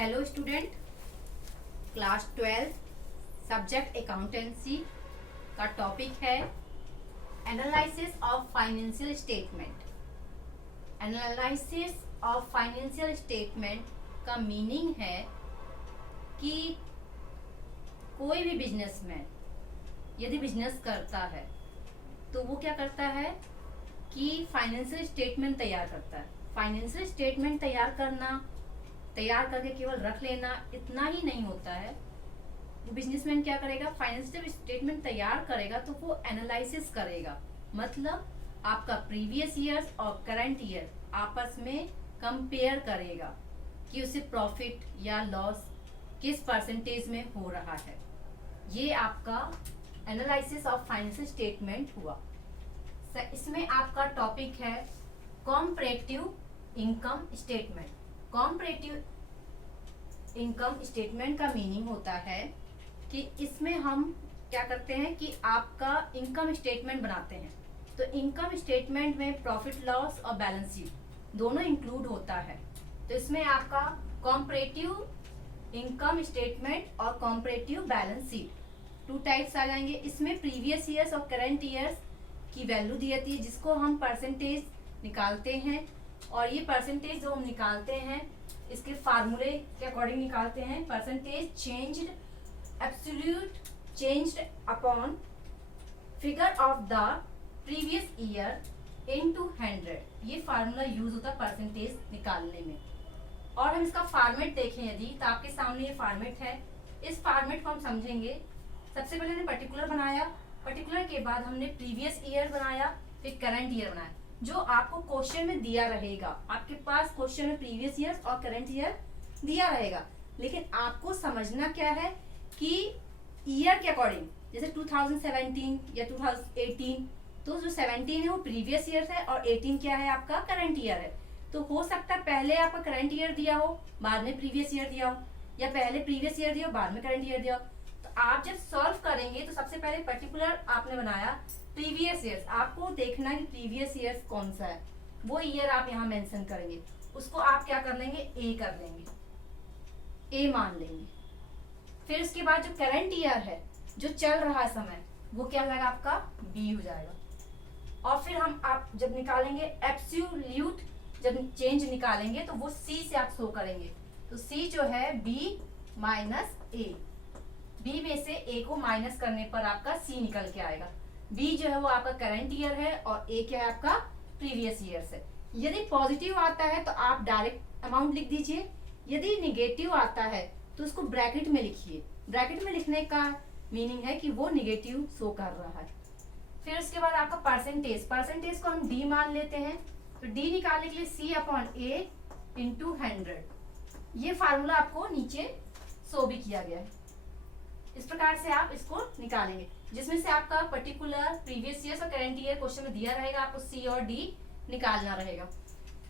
Hello student, class 12 subject accountancy का topic है analysis of financial statement. Analysis of financial statement का meaning है कि कोई भी बिजनेसमैन यदि बिजनेस करता है तो वो क्या करता है कि फाइनेंशियल स्टेटमेंट तैयार करता है। फाइनेंशियल स्टेटमेंट तैयार करके केवल रख लेना इतना ही नहीं होता है। बिजनेसमैन क्या करेगा, फाइनेंशियल स्टेटमेंट तैयार करेगा तो वो एनालिसिस करेगा, मतलब आपका प्रीवियस ईयर और करंट ईयर आपस में कंपेयर करेगा कि उसे प्रॉफिट या लॉस किस परसेंटेज में हो रहा है। ये आपका एनालिसिस ऑफ फाइनेंशियल स्टेटमेंट हुआ। इसमें आपका टॉपिक है comparative income statement. Comparative income statement का मीनिंग होता है कि इसमें हम क्या करते हैं कि आपका इनकम स्टेटमेंट बनाते हैं। तो इनकम स्टेटमेंट में प्रॉफिट लॉस और बैलेंस शीट दोनों इंक्लूड होता है। तो इसमें आपका कॉम्परेटिव इनकम स्टेटमेंट और comparative balance sheet two types आ जाएंगे। इसमें प्रीवियस ईयर्स और करंट ईयर्स की वैल्यू दी जाती है जिसको हम परसेंटेज निकालते हैं, और ये परसेंटेज जो हम निकालते हैं इसके फार्मूले के अकॉर्डिंग निकालते हैं। Percentage changed absolute changed upon figure of the previous year into 100। ये फार्मूला यूज होता है परसेंटेज निकालने में। और हम इसका फॉर्मेट देखें यदि, तो आपके सामने ये फॉर्मेट है। इस फॉर्मेट को हम समझेंगे। सबसे पहले हमने पर्टिकुलर बनाया, पर्टिकुलर के बाद हमने प्रीवियस ईयर बनाया, फिर करंट ईयर बनाया। जो आपको क्वेश्चन में दिया रहेगा, आपके पास क्वेश्चन में प्रीवियस ईयर और करंट ईयर दिया रहेगा, लेकिन आपको समझना क्या है कि ईयर के अकॉर्डिंग, जैसे 2017 या 2018, तो जो 17 है वो प्रीवियस ईयर है और 18 क्या है आपका करंट ईयर है। तो हो सकता है पहले आपका करंट ईयर दिया हो, बाद में प्रीवियस ईयर दिया हो, या पहले प्रीवियस ईयर दिया हो, बाद में करंट ईयर दिया हो। तो आप जब सॉल्व करेंगे तो सबसे पहले पर्टिकुलर आपने बनाया प्रीवियस ईयर्स। आपको देखना कि प्रीवियस ईयर्स कौन सा है, वो ईयर आप यहाँ मेंशन करेंगे। उसको आप क्या कर लेंगे, ए कर लेंगे, ए मान लेंगे। फिर उसके बाद जो करंट ईयर है, जो चल रहा है समय, वो क्या हो जाएगा आपका बी हो जाएगा। और फिर हम आप जब निकालेंगे एब्सोल्यूट, जब चेंज निकालेंगे तो वो सी से आप शो करेंगे। तो सी जो है बी माइनस ए, बी में से ए को माइनस करने पर आपका सी निकल के आएगा। बी जो है वो आपका करंट ईयर है और ए क्या है आपका प्रीवियस ईयर है। यदि पॉजिटिव आता है तो आप डायरेक्ट अमाउंट लिख दीजिए, यदि निगेटिव आता है तो उसको ब्रैकेट में लिखिए। ब्रैकेट में लिखने का मीनिंग है कि वो निगेटिव शो कर रहा है। फिर उसके बाद आपका परसेंटेज, परसेंटेज को हम डी मान लेते हैं। तो डी निकालने के लिए सी अपॉन ए इंटू 100। ये फार्मूला आपको नीचे शो भी किया गया है। इस प्रकार से आप इसको निकालेंगे, जिसमें से आपका पर्टिकुलर प्रीवियस ईयर और करंट ईयर क्वेश्चन में दिया रहेगा, आपको सी और डी निकालना रहेगा।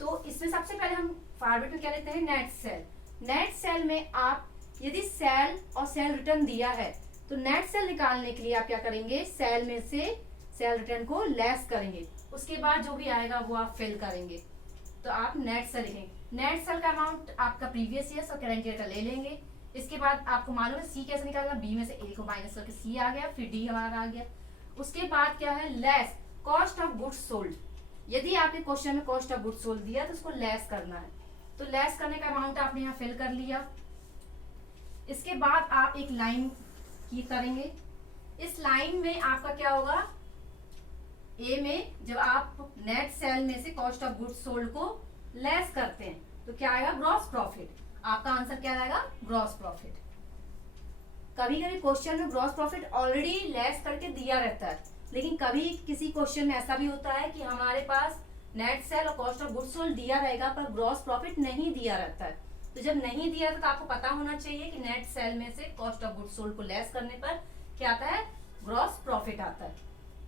तो इसमें सबसे पहले हम फॉर्मेट में क्या लेते हैं, नेट सेल। नेट सेल में आप यदि सेल और सेल रिटर्न दिया है तो नेट सेल निकालने के लिए आप क्या करेंगे, सेल में से सेल रिटर्न को लेस करेंगे, उसके बाद जो भी आएगा वो आप फिल करेंगे। तो आप नेट सेल लिखेंगे। नेट सेल का अमाउंट आपका प्रीवियस ईयर और करंट ईयर का ले लेंगे। इसके बाद आपको मालूम है सी कैसे निकालना, बी में से ए को माइनस करके सी आ गया, फिर डी हमारा आ गया। उसके बाद क्या है, less cost of goods sold. यदि आपके क्वेश्चन में कॉस्ट ऑफ गुड्स सोल्ड दिया तो उसको लेस करना है। तो लेस करने का अमाउंट आपने यहाँ फिल कर लिया। इसके बाद आप एक लाइन की करेंगे। इस लाइन में आपका क्या होगा, ए में जब आप नेट सेल में से कॉस्ट ऑफ गुड्स सोल्ड को लेस करते हैं तो क्या आएगा, ग्रॉस प्रॉफिट। आपका आंसर क्या आएगा, ग्रॉस प्रॉफिट। कभी कभी क्वेश्चन में ग्रॉस प्रॉफिट ऑलरेडी लेस करके दिया रहता है, लेकिन कभी किसी क्वेश्चन में ऐसा भी होता है कि हमारे पास नेट सेल और कॉस्ट ऑफ गुड्स सोल्ड दिया रहेगा पर ग्रॉस प्रॉफिट नहीं दिया रहता है। तो जब नहीं दिया तो आपको पता होना चाहिए कि नेट सेल में से कॉस्ट ऑफ गुड्स सोल्ड को लेस करने पर क्या आता है, ग्रॉस प्रॉफिट आता है।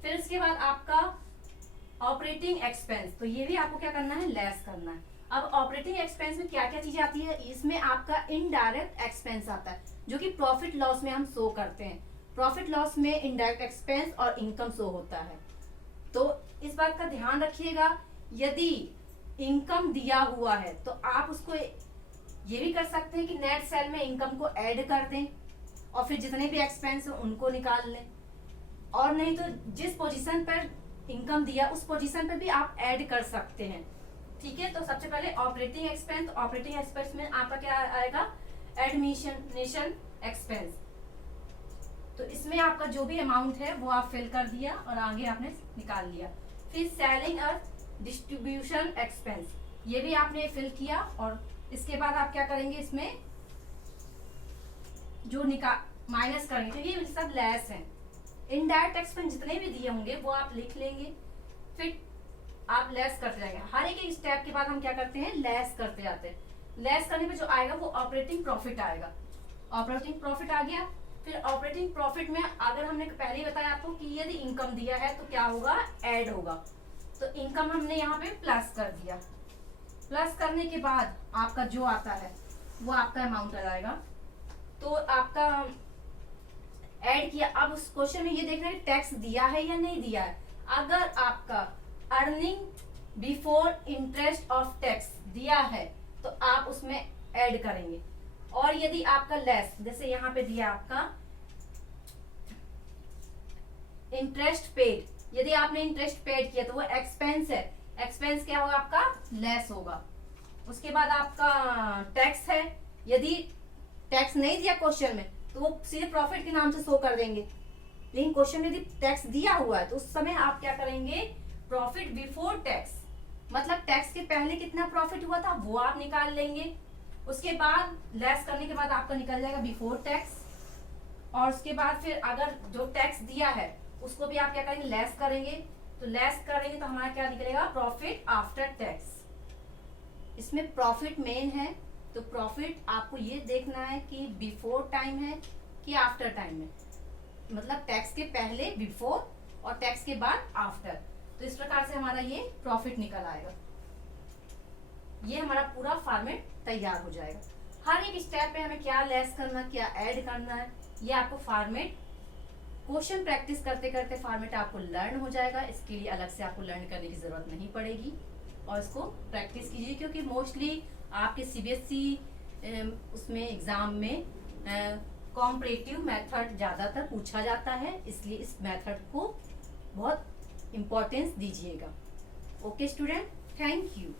फिर इसके बाद आपका ऑपरेटिंग एक्सपेंस, तो ये भी आपको क्या करना है, लेस करना है। अब ऑपरेटिंग एक्सपेंस में क्या क्या चीजें आती है, इसमें आपका इनडायरेक्ट एक्सपेंस आता है जो कि प्रॉफिट लॉस में हम शो करते हैं। प्रॉफिट लॉस में इनडायरेक्ट एक्सपेंस और इनकम शो होता है। तो इस बात का ध्यान रखिएगा, यदि इनकम दिया हुआ है तो आप उसको ये भी कर सकते हैं कि नेट सेल में इनकम को ऐड कर दें और फिर जितने भी एक्सपेंस है उनको निकाल लें, और नहीं तो जिस पोजीशन पर इनकम दिया उस पोजीशन पर भी आप ऐड कर सकते हैं। ठीक है, तो सबसे पहले ऑपरेटिंग एक्सपेंस, ऑपरेटिंग एक्सपेंस में आपका क्या आएगा, एडमिशन एक्सपेंस। तो इसमें आपका जो भी अमाउंट है वो आप फिल कर दिया और आगे आपने निकाल लिया। फिर सेलिंग और डिस्ट्रीब्यूशन एक्सपेंस, ये भी आपने फिल किया और इसके बाद आप क्या करेंगे, इसमें जो माइनस करेंगे, तो ये सब लेस है। इनडायरेक्ट एक्सपेंस जितने भी दिए होंगे वो आप लिख लेंगे, फिर आप लेस करते जाएंगे। हर एक स्टेप के बाद हम क्या करते हैं, लेस करते जाते हैं। लेस करने पे जो आएगा वो ऑपरेटिंग प्रॉफिट आएगा। ऑपरेटिंग प्रॉफिट आ गया। फिर ऑपरेटिंग प्रॉफिट में अगर हमने पहले ही बताया आपको कि यदि इनकम दिया है तो क्या होगा, ऐड होगा। तो इनकम हमने यहाँ पे प्लस कर दिया। प्लस करने के बाद आपका जो आता है वो आपका अमाउंट आ जाएगा। तो आपका ऐड किया। अब उस क्वेश्चन में ये देखना है टैक्स दिया है या नहीं दिया है। अगर आपका earning before interest of tax दिया है तो आप उसमें ऐड करेंगे, और यदि आपका लेस, जैसे यहाँ पे दिया आपका इंटरेस्ट पेड, यदि आपने इंटरेस्ट पेड किया तो वो एक्सपेंस है, एक्सपेंस क्या होगा आपका, लेस होगा। उसके बाद आपका टैक्स है, यदि टैक्स नहीं दिया क्वेश्चन में तो वो सीधे प्रॉफिट के नाम से शो कर देंगे, लेकिन क्वेश्चन में यदि टैक्स दिया हुआ है तो उस समय आप क्या करेंगे, प्रॉफिट बिफोर टैक्स, मतलब टैक्स के पहले कितना प्रॉफिट हुआ था वो आप निकाल लेंगे। उसके बाद लेस करने के बाद आपका निकल जाएगा बिफोर टैक्स, और उसके बाद फिर अगर जो टैक्स दिया है उसको भी आप क्या करेंगे, लेस करेंगे। तो लेस करेंगे तो हमारा क्या निकलेगा, प्रॉफिट आफ्टर टैक्स। इसमें प्रॉफिट मेन है, तो प्रॉफिट आपको ये देखना है कि बिफोर टाइम है कि आफ्टर टाइम है, मतलब टैक्स के पहले बिफोर और टैक्स के बाद आफ्टर। तो इस प्रकार से हमारा ये प्रॉफिट निकल आएगा। ये हमारा पूरा फॉर्मेट तैयार हो जाएगा। हर एक स्टेप पे हमें क्या लेस करना, क्या ऐड करना है, ये आपको फॉर्मेट क्वेश्चन प्रैक्टिस करते करते फॉर्मेट आपको लर्न हो जाएगा। इसके लिए अलग से आपको लर्न करने की जरूरत नहीं पड़ेगी, और इसको प्रैक्टिस कीजिए, क्योंकि मोस्टली आपके सीबीएसई उसमें एग्जाम में कॉम्परेटिव मेथड ज़्यादातर पूछा जाता है, इसलिए इस मेथड को बहुत इम्पोर्टेंस दीजिएगा। Okay student, thank you.